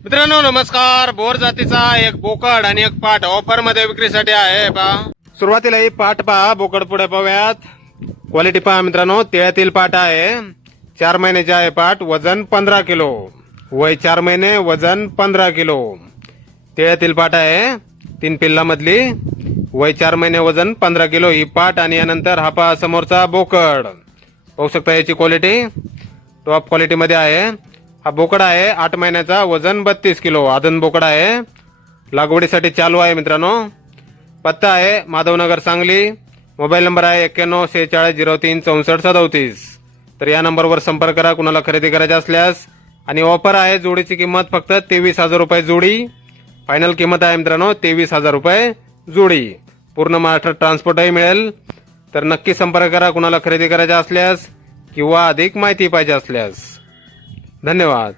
मित्रांनो नमस्कार. बोर जातीचा एक बोकड आणि एक पाट ऑफर मध्ये विक्रीसाठी आहे पहा. सुरुवातीला ही पाट पहा, बोकड पुढे पाहूयात. क्वालिटी पहा मित्रांनो, तेळ्यातील पाट आहे. 4 महिन्याचे आहे पाट. वजन 15 किलो. वय 4 महिने, वजन 15 किलो. तेळ्यातील पाट आहे. 3 पिल्लामधली. वय 4 महिने, वजन 15 किलो ही पाट. आणि यानंतर हा पहा समोरचा बोकड. पाहू शकता याची क्वालिटी टॉप क्वालिटी मध्ये आहे. हा बोकड आहे 8 महिन्याचा, वजन 32 किलो. आदन बोकड आहे. लागवडीसाठी चालू आहे मित्रांनो. पत्ता आहे माधवनगर सांगली. मोबाईल नंबर आहे 9146036437. तर या नंबरवर संपर्क करा कुणाला खरेदी करायची असल्यास. आणि ऑफर आहे, जोडीची किंमत फक्त 23,000 रुपये जोडी. फायनल किंमत आहे मित्रांनो 23,000 रुपये जोडी. पूर्ण महाराष्ट्रात ट्रान्सपोर्टही मिळेल. तर नक्की संपर्क करा कुणाला खरेदी करायची असल्यास किंवा अधिक माहिती पाहिजे असल्यास. धन्यवाद.